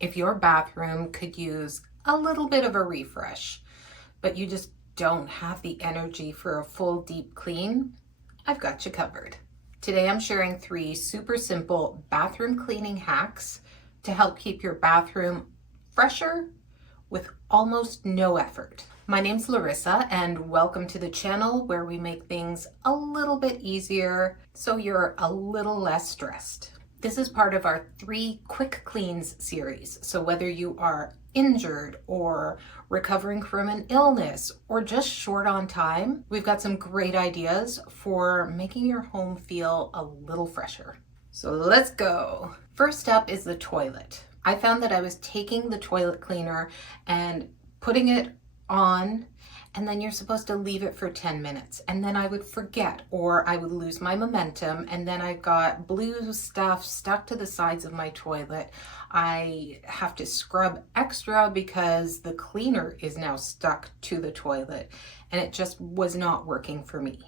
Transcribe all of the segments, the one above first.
If your bathroom could use a little bit of a refresh, but you just don't have the energy for a full deep clean, I've got you covered. Today I'm sharing 3 super simple bathroom cleaning hacks to help keep your bathroom fresher with almost no effort. My name's Larissa and welcome to the channel where we make things a little bit easier so you're a little less stressed. This is part of our 3 quick cleans series. So whether you are injured or recovering from an illness or just short on time, we've got some great ideas for making your home feel a little fresher. So let's go. First up is the toilet. I found that I was taking the toilet cleaner and putting it on, and then you're supposed to leave it for 10 minutes. And then I would forget, or I would lose my momentum, and then I got blue stuff stuck to the sides of my toilet. I have to scrub extra because the cleaner is now stuck to the toilet, and it just was not working for me.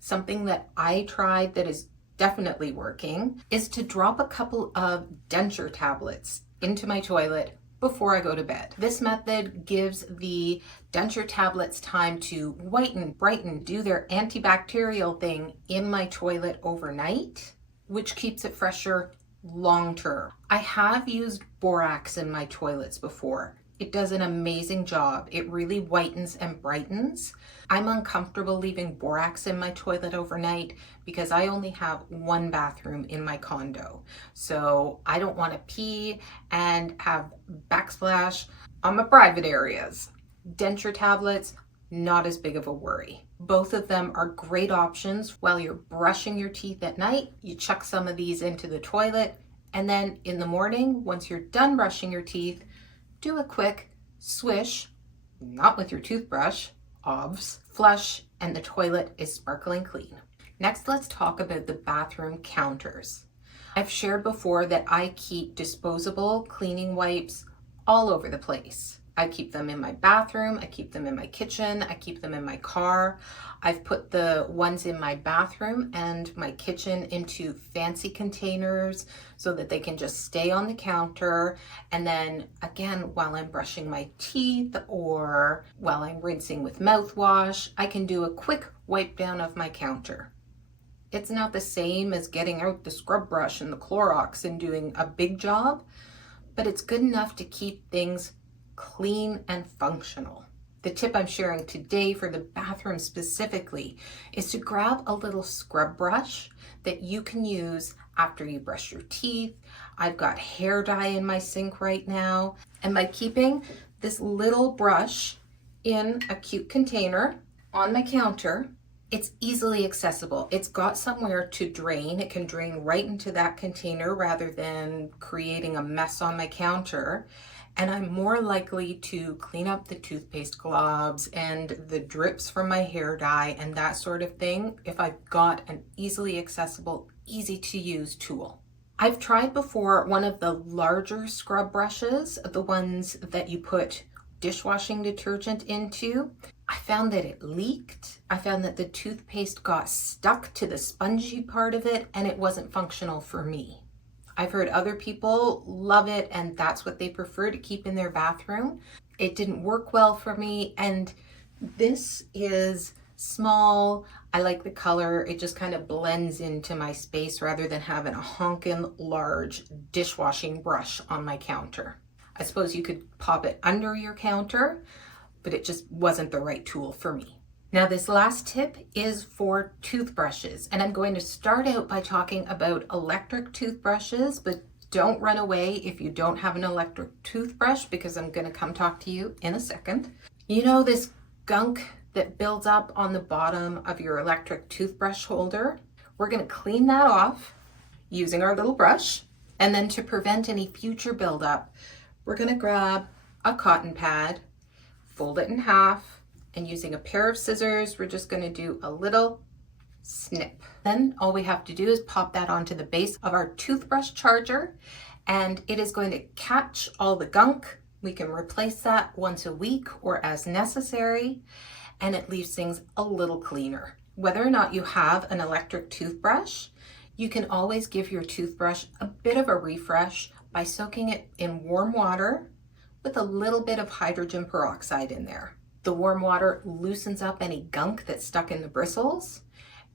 Something that I tried that is definitely working is to drop a couple of denture tablets into my toilet before I go to bed. This method gives the denture tablets time to whiten, brighten, do their antibacterial thing in my toilet overnight, which keeps it fresher long term. I have used borax in my toilets before. It does an amazing job. It really whitens and brightens. I'm uncomfortable leaving borax in my toilet overnight because I only have one bathroom in my condo. So I don't want to pee and have backsplash on my private areas. Denture tablets, not as big of a worry. Both of them are great options while you're brushing your teeth at night. You chuck some of these into the toilet, and then in the morning, once you're done brushing your teeth, do a quick swish, not with your toothbrush, obvs, flush, and the toilet is sparkling clean. Next, let's talk about the bathroom counters. I've shared before that I keep disposable cleaning wipes all over the place. I keep them in my bathroom, I keep them in my kitchen, I keep them in my car. I've put the ones in my bathroom and my kitchen into fancy containers so that they can just stay on the counter. And then again, while I'm brushing my teeth or while I'm rinsing with mouthwash, I can do a quick wipe down of my counter. It's not the same as getting out the scrub brush and the Clorox and doing a big job, but it's good enough to keep things clean and functional. The tip I'm sharing today for the bathroom specifically is to grab a little scrub brush that you can use after you brush your teeth. I've got hair dye in my sink right now, and by keeping this little brush in a cute container on my counter, it's easily accessible. It's got somewhere to drain. It can drain right into that container rather than creating a mess on my counter. And I'm more likely to clean up the toothpaste globs and the drips from my hair dye and that sort of thing if I've got an easily accessible, easy to use tool. I've tried before one of the larger scrub brushes, the ones that you put dishwashing detergent into. I found that it leaked. I found that the toothpaste got stuck to the spongy part of it and it wasn't functional for me. I've heard other people love it and that's what they prefer to keep in their bathroom. It didn't work well for me, and this is small. I like the color. It just kind of blends into my space rather than having a honkin' large dishwashing brush on my counter. I suppose you could pop it under your counter, but it just wasn't the right tool for me. Now, this last tip is for toothbrushes, and I'm going to start out by talking about electric toothbrushes, but don't run away if you don't have an electric toothbrush because I'm going to come talk to you in a second. You know this gunk that builds up on the bottom of your electric toothbrush holder? We're going to clean that off using our little brush, and then to prevent any future buildup, we're going to grab a cotton pad, fold it in half, and using a pair of scissors, we're just going to do a little snip. Then all we have to do is pop that onto the base of our toothbrush charger, and it is going to catch all the gunk. We can replace that once a week or as necessary, and it leaves things a little cleaner. Whether or not you have an electric toothbrush, you can always give your toothbrush a bit of a refresh by soaking it in warm water with a little bit of hydrogen peroxide in there. The warm water loosens up any gunk that's stuck in the bristles,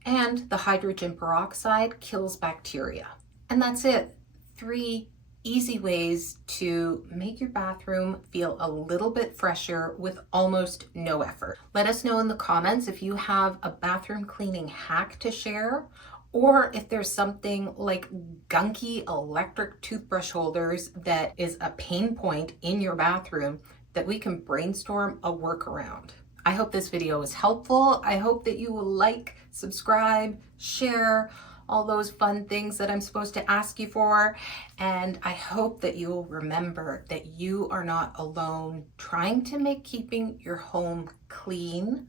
and the hydrogen peroxide kills bacteria. And that's it. 3 easy ways to make your bathroom feel a little bit fresher with almost no effort. Let us know in the comments if you have a bathroom cleaning hack to share, or if there's something like gunky electric toothbrush holders that is a pain point in your bathroom that we can brainstorm a workaround. I hope this video was helpful. I hope that you will like, subscribe, share, all those fun things that I'm supposed to ask you for. And I hope that you will remember that you are not alone trying to make keeping your home clean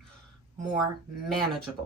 more manageable.